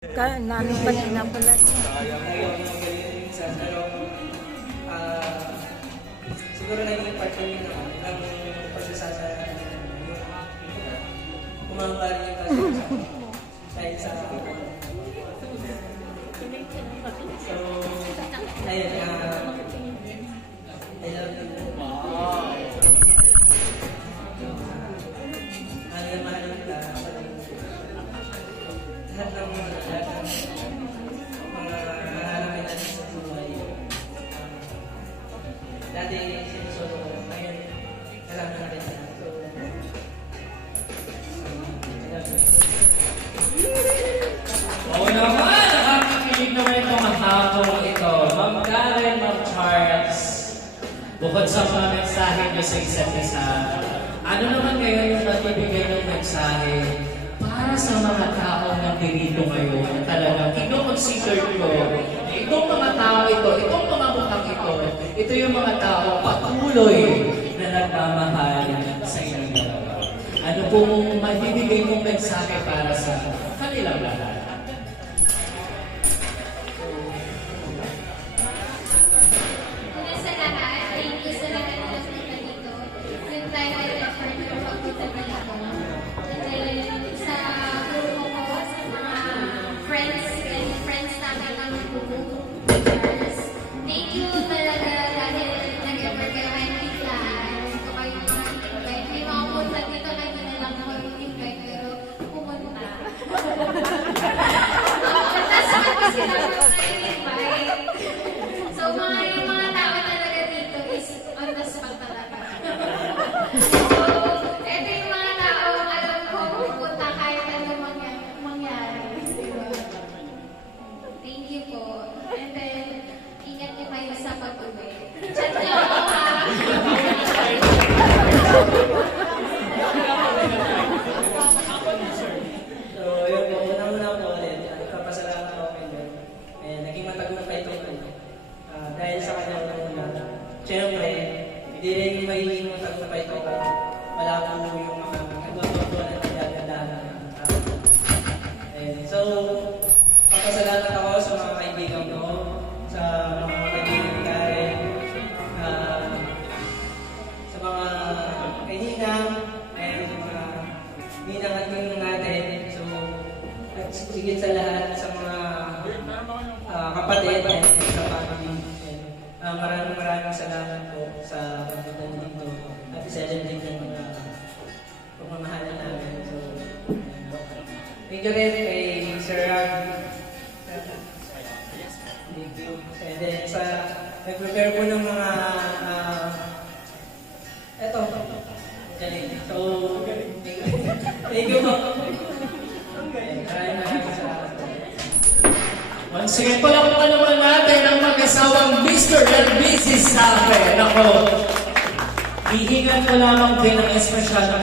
Namin kanina pala. Siguro na yung part yun ng pagsasasa kumamba rin yung pagsasasa dahil sa so ayun I love you. Mahal kita lahat ng mga mahalangin natin sa buhay. Dati sinusunod ko, ngayon alam na natin na. So, Oo naman! Nakakakilig naman itong hapong ito. Ma'am Karen, Ma'am Charles. Bukod sa mga mensahe niyo sa isa't isa, ano naman ngayon yung natibigay ng mensahe para sa mga tao na dirito ngayon na talagang ino-consider ko na itong mga tao ito, itong mga mukhang ito yung mga tao patuloy na nagmamahal sa inyong dalawa. Ano pong mabibigay mong mensahe para sa kanilang lahat? Una sa lahat, thank you sa lahat na nagpunta dito. Yung time and effort na pagpunta dito. And then, sa grupo ko, sa mga friends namin ang Charles. Thank you talaga dahil nag-effort kayo kahit biglaan. Gusto kayo mag-invite. May mga punta dito na hindi na lang ako invite pero pumunta. Tapos kasi sila invite. So, yung mga tao talaga dito is on the spot talaga. So, ito yung mga tao, alam ko, pupunta kahit ano mangyari. Thank you po. And then, ingat niyo kayo sa pag-uwi. Chat niyo ako ha. so yun po, unang-una po ulit, nagpapasalamat ako kay Lord. Naging matagumpay itong dahil sa kanya unang-una. Siyempre, hindi rin magiging matagumpay ito kung wala po yung mga nagtutuwa na nagagandaan ng tao. So, papasalamat ako sa mga kaibigan ko, sa mga kaibigan ni Karen, sa mga kaininang, sa mga ninang at ninong natin. So, at sigit sa lahat sa mga kapatid at sa family. Maraming salamat po sa pagpunta dito at i-celebrate yung mga pagmamahalan namin. So, thank you rin kay Sir Ram. Thank you. And then sa nag-prepare po ng mga eto. Galing. So, thank you po. Maraming salamat. Once again, palakpakan naman natin ang mag-asawang Mr. and Mrs. Safe. Nako, hihingan ko lamang din ang espesyal na